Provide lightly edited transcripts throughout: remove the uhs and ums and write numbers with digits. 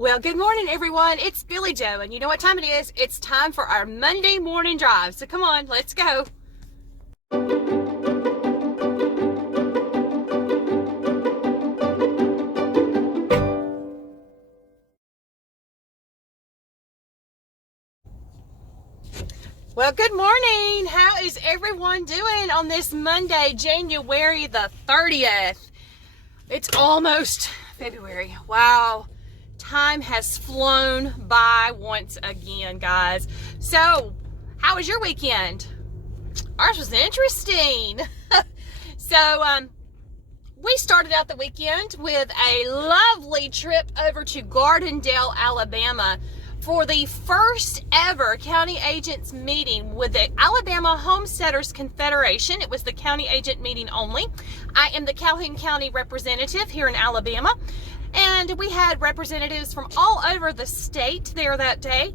Well, good morning, everyone. It's Billy Joe, and you know what time it is? It's time for our Monday morning drive. So come on, let's go. Well, good morning. How is everyone doing on this Monday, January the 30th? It's almost February. Wow. Time has flown by once again, guys. So, how was your weekend? Ours was interesting. We started out the weekend with a lovely trip over to Gardendale, Alabama for the first ever county agents meeting with the Alabama Homesteaders Confederation. It was the county agent meeting only. I am the Calhoun County representative here in Alabama. And we had representatives from all over the state there that day.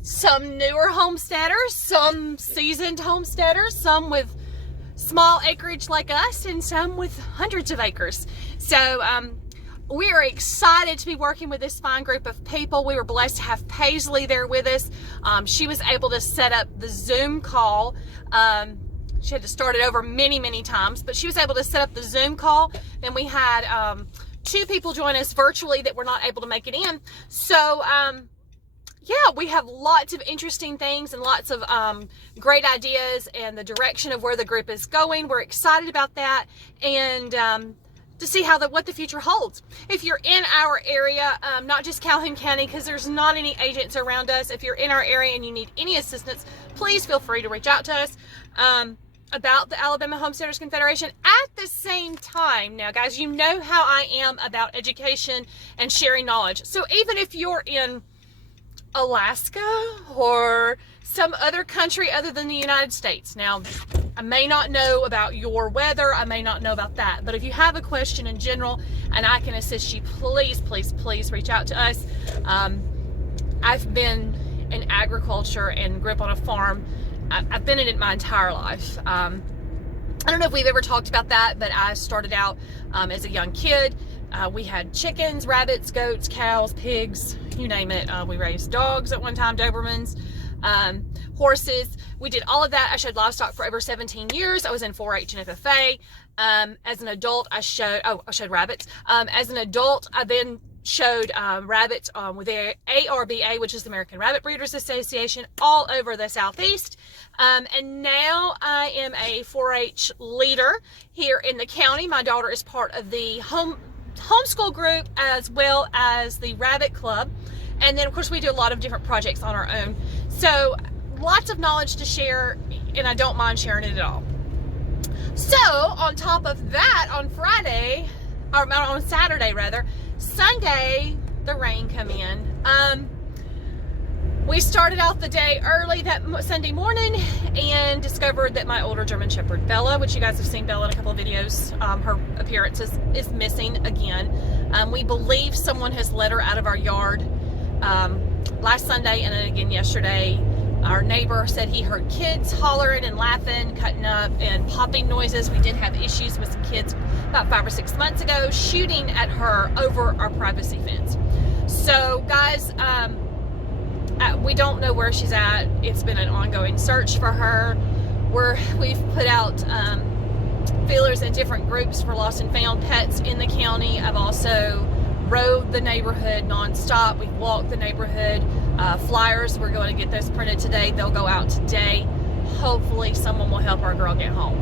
Some newer homesteaders, some seasoned homesteaders, some with small acreage like us, and some with hundreds of acres. So we are excited to be working with this fine group of people. We were blessed to have Paisley there with us. She was able to set up the Zoom call. She had to start it over many times, but she was able to set up the Zoom call. Then we had two people join us virtually that were not able to make it in. So, yeah, we have lots of interesting things and lots of great ideas and the direction of where the group is going. We're excited about that and to see what the future holds. If you're in our area, not just Calhoun County, because there's not any agents around us. If you're in our area and you need any assistance, please feel free to reach out to us. About the Alabama Homesteaders Confederation. At the same time, now guys, you know how I am about education and sharing knowledge. So even if you're in Alaska or some other country other than the United States, now I may not know about your weather, I may not know about that, but if you have a question in general and I can assist you, please reach out to us. I've been in agriculture and grew up on a farm. I've been in it my entire life. I don't know if we've ever talked about that, but I started out as a young kid. We had chickens, rabbits, goats, cows, pigs, you name it. We raised dogs at one time, Dobermans, horses. We did all of that. I showed livestock for over 17 years. I was in 4-H and FFA. As an adult, I showed rabbits. As an adult, I then showed rabbits with the ARBA, which is the American Rabbit Breeders Association, all over the Southeast. And now I am a 4-H leader here in the county. My daughter is part of the homeschool group as well as the Rabbit Club. And then, of course, we do a lot of different projects on our own. So lots of knowledge to share, and I don't mind sharing it at all. So on top of that, on Saturday rather, Sunday, the rain come in. We started out the day early that Sunday morning and discovered that my older German Shepherd, Bella, which you guys have seen Bella in a couple of videos, her appearance is missing again. We believe someone has let her out of our yard last Sunday and then again yesterday. Our neighbor said he heard kids hollering and laughing, cutting up, and popping noises. We did have issues with some kids about 5 or 6 months ago shooting at her over our privacy fence. So, guys, we don't know where she's at. It's been an ongoing search for her. We've put out feelers in different groups for lost and found pets in the county. I've also rode the neighborhood nonstop. We've walked the neighborhood. Flyers, we're going to get those printed today. They'll go out today. Hopefully someone will help our girl get home.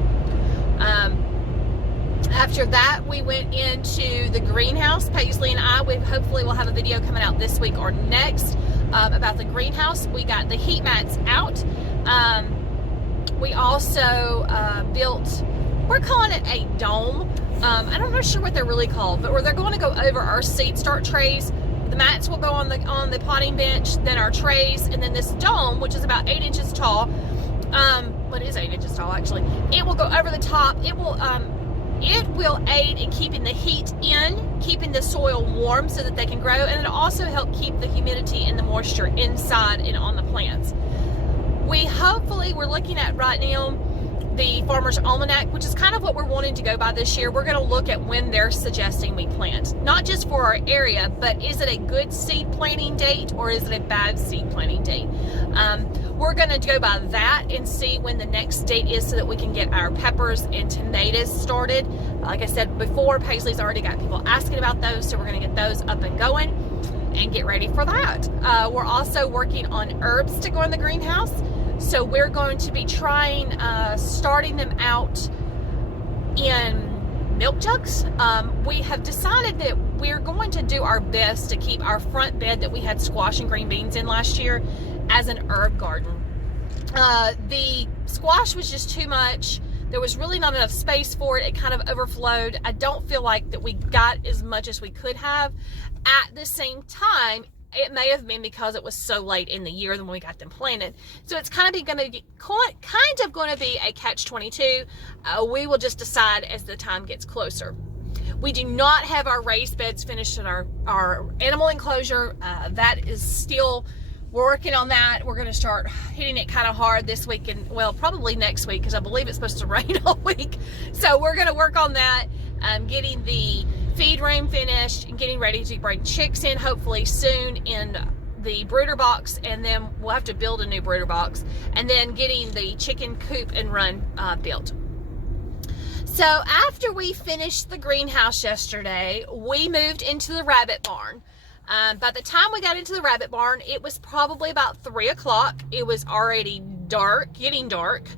After that, we went into the greenhouse. Paisley and I, hopefully we'll have a video coming out this week or next about the greenhouse. We got the heat mats out. We also built, we're calling it a dome. I'm not sure what they're really called, but they're going to go over our seed start trays. The mats will go on the potting bench, then our trays, and then this dome, which is about 8 inches tall. Well, it is 8 inches tall actually. It will go over the top. It will aid in keeping the heat in, keeping the soil warm so that they can grow, and it'll also help keep the humidity and the moisture inside and on the plants. We're looking at right now the Farmer's Almanac, which is kind of what we're wanting to go by this year. We're going to look at when they're suggesting we plant, not just for our area, but is it a good seed planting date or is it a bad seed planting date? We're going to go by that and see when the next date is so that we can get our peppers and tomatoes started. Like I said before, Paisley's already got people asking about those, so we're going to get those up and going and get ready for that. We're also working on herbs to go in the greenhouse. So we're going to be trying starting them out in milk jugs. We have decided that we're going to do our best to keep our front bed that we had squash and green beans in last year as an herb garden. The squash was just too much. There was really not enough space for it. It kind of overflowed. I don't feel like that we got as much as we could have. At the same time, it may have been because it was so late in the year when we got them planted. So it's kind of going to be a catch-22. We will just decide as the time gets closer. We do not have our raised beds finished in our animal enclosure. That is still, we're working on that. We're going to start hitting it kind of hard this week and, well, probably next week because I believe it's supposed to rain all week. So we're going to work on that, getting the feed room finished and getting ready to bring chicks in hopefully soon in the brooder box, and then we'll have to build a new brooder box, and then getting the chicken coop and run built. So after we finished the greenhouse yesterday, we moved into the rabbit barn. By the time we got into the rabbit barn, it was probably about 3 o'clock. It was already dark, getting dark.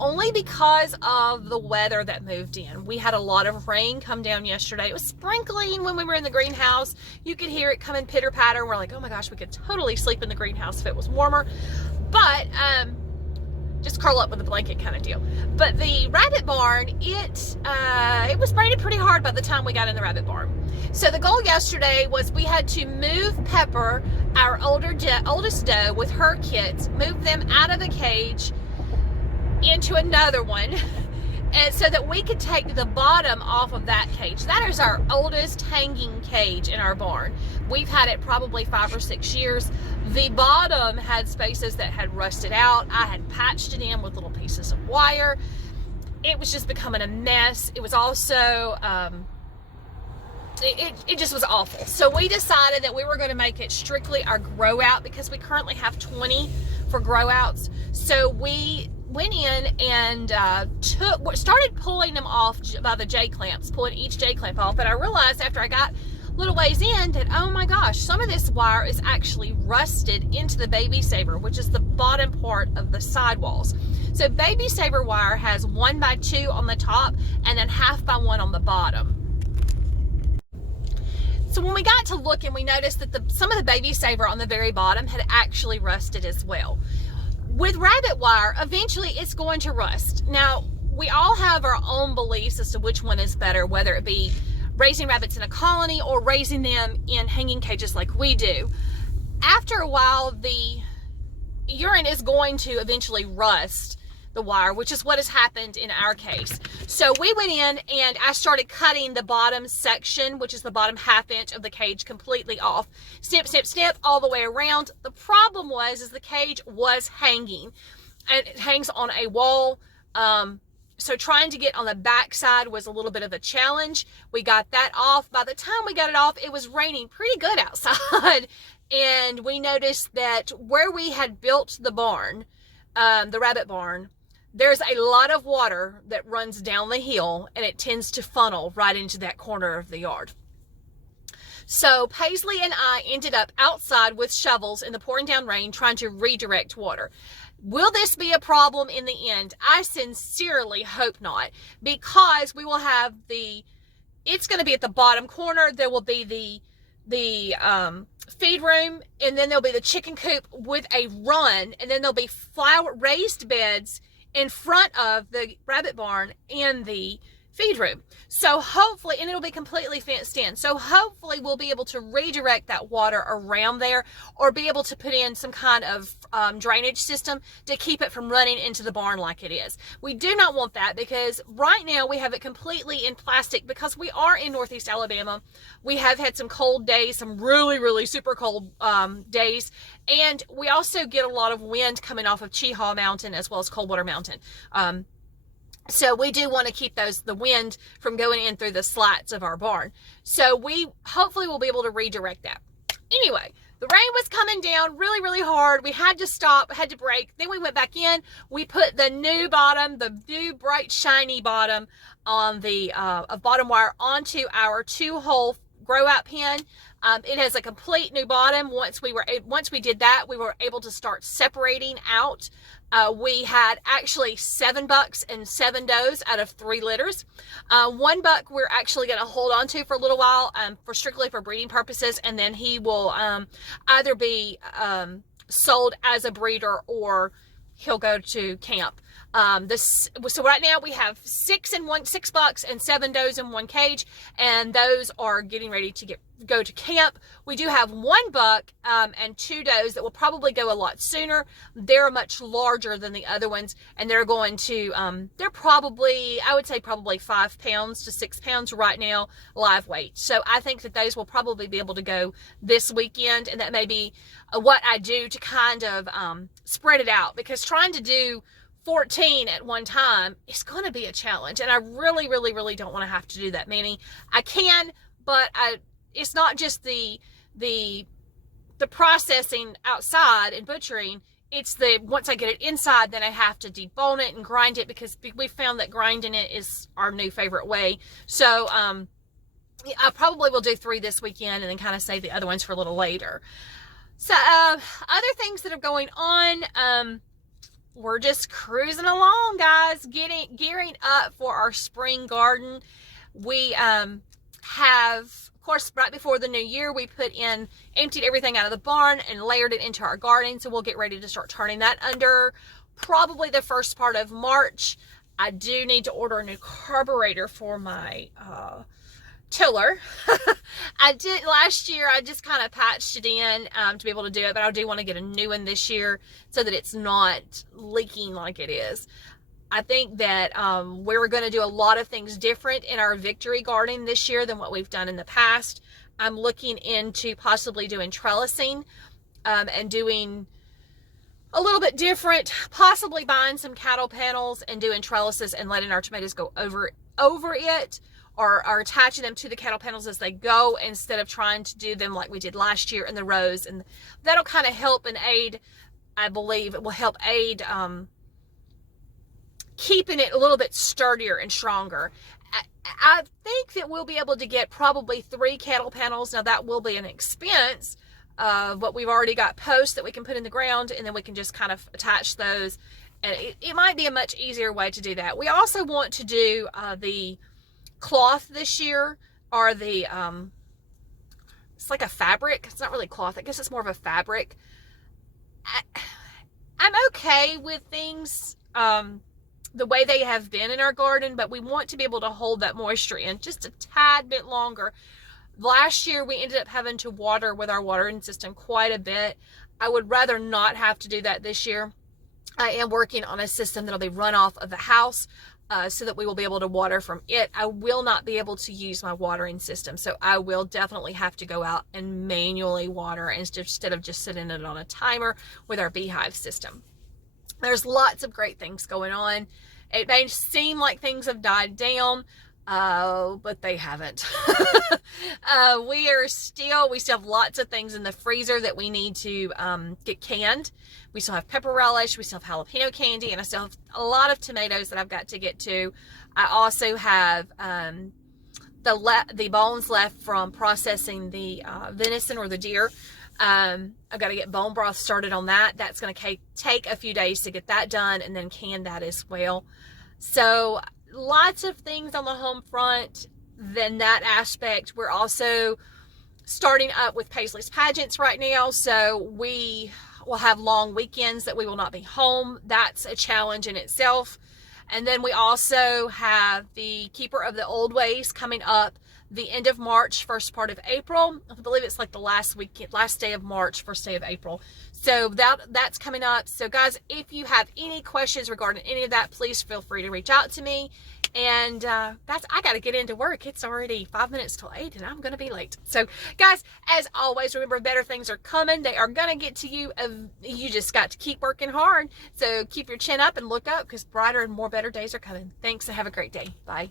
Only because of the weather that moved in. We had a lot of rain come down yesterday. It was sprinkling when we were in the greenhouse. You could hear it coming pitter patter. We're like, oh my gosh, we could totally sleep in the greenhouse if it was warmer. But just curl up with a blanket kind of deal. But the rabbit barn, it was raining pretty hard by the time we got in the rabbit barn. So the goal yesterday was we had to move Pepper, our oldest doe, with her kits, move them out of the cage into another one, and so that we could take the bottom off of that cage. That is our oldest hanging cage in our barn. We've had it probably 5 or 6 years. The bottom had spaces that had rusted out. I had patched it in with little pieces of wire. It was just becoming a mess. It was also it just was awful. So we decided that we were going to make it strictly our grow out, because we currently have 20 for grow outs. So we went in and started pulling them off by the J-clamps, pulling each J-clamp off. But I realized after I got little ways in that, oh my gosh, some of this wire is actually rusted into the baby saver, which is the bottom part of the sidewalls. So baby saver wire has 1x2 on the top and then 1/2x1 on the bottom. So when we got to looking, we noticed that some of the baby saver on the very bottom had actually rusted as well. With rabbit wire, eventually it's going to rust. Now, we all have our own beliefs as to which one is better, whether it be raising rabbits in a colony or raising them in hanging cages like we do. After a while, the urine is going to eventually rust the wire, which is what has happened in our case. So we went in and I started cutting the bottom section, which is the bottom 1/2 inch of the cage, completely off. Snip, snip, snip all the way around. The problem is the cage was hanging, and it hangs on a wall. So trying to get on the back side was a little bit of a challenge. We got that off. By the time we got it off, it was raining pretty good outside. And we noticed that where we had built the barn, the rabbit barn, there's a lot of water that runs down the hill, and it tends to funnel right into that corner of the yard. So Paisley and I ended up outside with shovels in the pouring down rain trying to redirect water. Will this be a problem in the end? I sincerely hope not, because we will have it's going to be at the bottom corner. There will be the feed room, and then there'll be the chicken coop with a run, and then there'll be raised beds in front of the rabbit barn and the feed room. So hopefully, and it'll be completely fenced in. So hopefully we'll be able to redirect that water around there, or be able to put in some kind of drainage system to keep it from running into the barn like it is. We do not want that, because right now we have it completely in plastic because we are in Northeast Alabama. We have had some cold days, some really, really super cold days. And we also get a lot of wind coming off of Cheahaw Mountain as well as Coldwater Mountain. So we do want to keep the wind from going in through the slats of our barn. So we hopefully will be able to redirect that. Anyway, the rain was coming down really, really hard. We had to stop, had to break. Then we went back in. We put the new bottom, the new bright, shiny bottom on the of bottom wire onto our 2-hole grow out pin. It has a complete new bottom. Once we did that, we were able to start separating out. We had actually 7 bucks and 7 does out of 3 litters. 1 buck we're actually going to hold on to for a little while, strictly for breeding purposes, and then he will either be sold as a breeder or he'll go to camp. So right now we have 6 bucks and 7 does in 1 cage, and those are getting ready to go to camp. We do have 1 buck and 2 does that will probably go a lot sooner. They're much larger than the other ones, and they're going to they're probably, I would say probably 5 pounds to 6 pounds right now live weight. So I think that those will probably be able to go this weekend, and that may be what I do to kind of spread it out, because trying to do 14 at one time is going to be a challenge, and I really, really, really don't want to have to do that many. I can, but it's not just the processing outside and butchering. It's once I get it inside, then I have to debone it and grind it, because we found that grinding it is our new favorite way. So I probably will do 3 this weekend and then kind of save the other ones for a little later. So other things that are going on, we're just cruising along, guys, gearing up for our spring garden. We have, of course, right before the new year, we emptied everything out of the barn and layered it into our garden. So we'll get ready to start turning that under probably the first part of March. I do need to order a new carburetor for my tiller. I did last year. I just kind of patched it in to be able to do it, but I do want to get a new one this year so that it's not leaking like it is. I think that we're going to do a lot of things different in our victory garden this year than what we've done in the past. I'm looking into possibly doing trellising and doing a little bit different, possibly buying some cattle panels and doing trellises and letting our tomatoes go over it, or attaching them to the cattle panels as they go, instead of trying to do them like we did last year in the rows. And that'll kind of help and aid, I believe it will help aid keeping it a little bit sturdier and stronger. I think that we'll be able to get probably 3 cattle panels. Now that will be an expense, but we've already got posts that we can put in the ground, and then we can just kind of attach those. And it might be a much easier way to do that. We also want to do the cloth this year, or the it's like a fabric. It's not really cloth. I guess it's more of a fabric. I'm okay with things the way they have been in our garden, but we want to be able to hold that moisture in just a tad bit longer. Last year we ended up having to water with our watering system quite a bit. I would rather not have to do that this year. I am working on a system that'll be run off of the house, so that we will be able to water from it. I will not be able to use my watering system, so I will definitely have to go out and manually water instead of just sitting it on a timer with our beehive system. There's lots of great things going on. It may seem like things have died down, but they haven't. We still have lots of things in the freezer that we need to get canned. We still have pepper relish, we still have jalapeno candy, and I still have a lot of tomatoes that I've got to get to. I also have the bones left from processing the venison or the deer. I've got to get bone broth started on that. That's going to take a few days to get that done, and then can that as well. So lots of things on the home front. Then that aspect, we're also starting up with Paisley's Pageants right now, so we will have long weekends that we will not be home. That's a challenge in itself. And then we also have the Keeper of the Old Ways coming up the end of March, first part of April. I believe it's like the last day of March, first day of April. So that's coming up. So guys, if you have any questions regarding any of that, please feel free to reach out to me. And I got to get into work. It's already 5 minutes till 8 and I'm going to be late. So guys, as always, remember, better things are coming. They are going to get to you. You just got to keep working hard. So keep your chin up and look up, because brighter and more better days are coming. Thanks and have a great day. Bye.